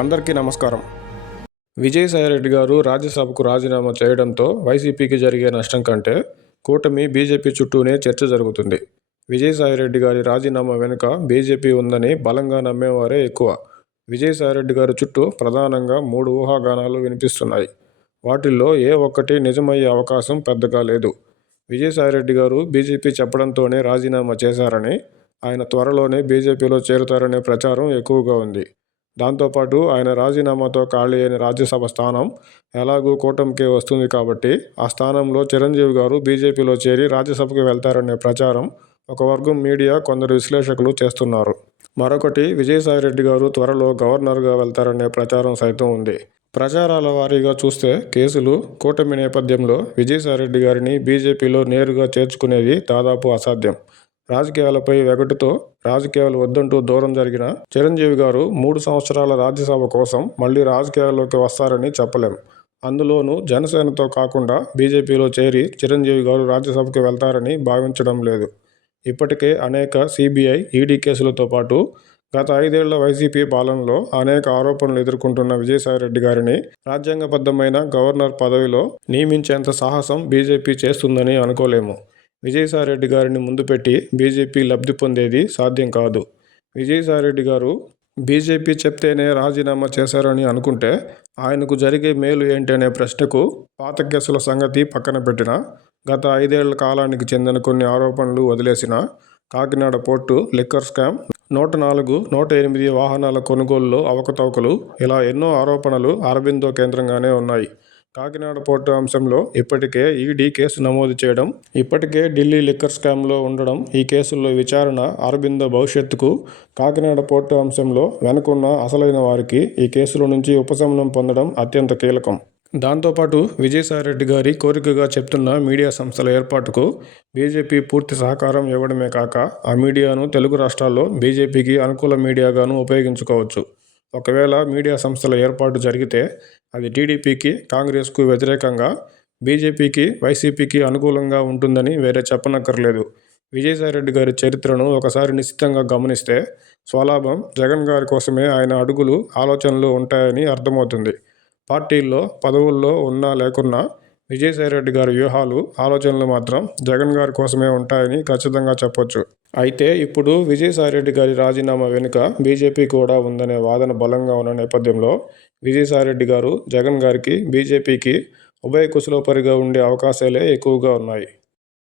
అందరికీ నమస్కారం. విజయసాయిరెడ్డి గారు రాజ్యసభకు రాజీనామా చేయడంతో వైసీపీకి జరిగే నష్టం కంటే కూటమి బీజేపీ చుట్టూనే చర్చ జరుగుతుంది. విజయసాయిరెడ్డి గారి రాజీనామా వెనుక బీజేపీ ఉందని బలంగా నమ్మేవారే ఎక్కువ. విజయసాయిరెడ్డి గారి చుట్టూ ప్రధానంగా మూడు ఊహాగానాలు వినిపిస్తున్నాయి. వాటిల్లో ఏ ఒక్కటి నిజమయ్యే అవకాశం పెద్దగా లేదు. విజయసాయిరెడ్డి గారు బీజేపీ చెప్పడంతోనే రాజీనామా చేశారని ఆయన త్వరలోనే బీజేపీలో చేరుతారనే ప్రచారం ఎక్కువగా ఉంది. దాంతోపాటు ఆయన రాజీనామాతో ఖాళీ అయిన రాజ్యసభ స్థానం ఎలాగూ కూటమికే వస్తుంది కాబట్టి ఆ స్థానంలో చిరంజీవి గారు బీజేపీలో చేరి రాజ్యసభకు వెళ్తారనే ప్రచారం ఒక వర్గం మీడియా కొందరు విశ్లేషకులు చేస్తున్నారు. మరొకటి విజయసాయిరెడ్డి గారు త్వరలో గవర్నర్గా వెళ్తారనే ప్రచారం సైతం ఉంది. ప్రచారాల వారీగా చూస్తే కేసులు కూటమి నేపథ్యంలో విజయసాయిరెడ్డి గారిని బీజేపీలో నేరుగా చేర్చుకునేది దాదాపు అసాధ్యం. రాజకీయాలపై వెగటుతో రాజకీయాలు వద్దంటూ దూరం జరిగిన చిరంజీవి గారు మూడు సంవత్సరాల రాజ్యసభ కోసం మళ్ళీ రాజకీయాల్లోకి వస్తారని చెప్పలేం. అందులోనూ జనసేనతో కాకుండా బీజేపీలో చేరి చిరంజీవి గారు రాజ్యసభకు వెళ్తారని భావించడం లేదు. ఇప్పటికే అనేక సిబిఐ ఈడీ కేసులతో పాటు గత ఐదేళ్ళ వైసీపీ పాలనలో అనేక ఆరోపణలు ఎదుర్కొంటున్న విజయసాయిరెడ్డి గారిని రాజ్యాంగబద్ధమైన గవర్నర్ పదవిలో నియమించేంత సాహసం బీజేపీ చేస్తుందని అనుకోలేము. విజయసాయిరెడ్డి గారిని ముందు పెట్టి బీజేపీ లబ్ధి పొందేది సాధ్యం కాదు. విజయసాయిరెడ్డి గారు బీజేపీ చెప్తేనే రాజీనామా చేశారని అనుకుంటే ఆయనకు జరిగే మేలు ఏంటనే ప్రశ్నకు పాత కేసుల సంగతి పక్కన పెట్టిన గత ఐదేళ్ళ కాలానికి చెందిన కొన్ని ఆరోపణలు వదిలేసిన కాకినాడ పోర్టు లిక్కర్ స్కామ్ నూట నాలుగు నూట ఎనిమిది వాహనాల కొనుగోలులో అవకతవకలు ఇలా ఎన్నో ఆరోపణలు అరబిందో కేంద్రంగానే ఉన్నాయి. కాకినాడ పోర్టు అంశంలో ఇప్పటికే ఈడీ కేసు నమోదు చేయడం ఇప్పటికే ఢిల్లీ లిక్కర్ స్కామ్లో ఉండడం ఈ కేసుల్లో విచారణ అరబిందో భవిష్యత్తుకు కాకినాడ పోర్టు అంశంలో వెనుకున్న అసలైన వారికి ఈ కేసుల నుంచి ఉపశమనం పొందడం అత్యంత కీలకం. దాంతోపాటు విజయసాయిరెడ్డి గారి కోరికగా చెప్తున్న మీడియా సంస్థల ఏర్పాటుకు బీజేపీ పూర్తి సహకారం ఇవ్వడమే కాక ఆ మీడియాను తెలుగు రాష్ట్రాల్లో బీజేపీకి అనుకూల మీడియాగాను ఉపయోగించుకోవచ్చు. ఒకవేళ మీడియా సంస్థల ఏర్పాటు జరిగితే అది టీడీపీకి కాంగ్రెస్కు వ్యతిరేకంగా బీజేపీకి వైసీపీకి అనుకూలంగా ఉంటుందని వేరే చెప్పనక్కర్లేదు. విజయసాయిరెడ్డి గారి చరిత్రను ఒకసారి నిశ్చితంగా గమనిస్తే స్వలాభం జగన్ గారి కోసమే ఆయన అడుగులు ఆలోచనలు ఉంటాయని అర్థమవుతుంది. పార్టీల్లో పదవుల్లో ఉన్నా లేకున్నా విజయసాయిరెడ్డి గారి వ్యూహాలు ఆలోచనలు మాత్రం జగన్ గారి కోసమే ఉంటాయని ఖచ్చితంగా చెప్పొచ్చు. అయితే ఇప్పుడు విజయసాయిరెడ్డి గారి రాజీనామా వెనుక బీజేపీ కూడా ఉందనే వాదన బలంగా ఉన్న నేపథ్యంలో విజయసాయిరెడ్డి గారు జగన్ గారికి బీజేపీకి ఉభయ కుశలోపరిగా ఉండే అవకాశాలే ఎక్కువగా ఉన్నాయి.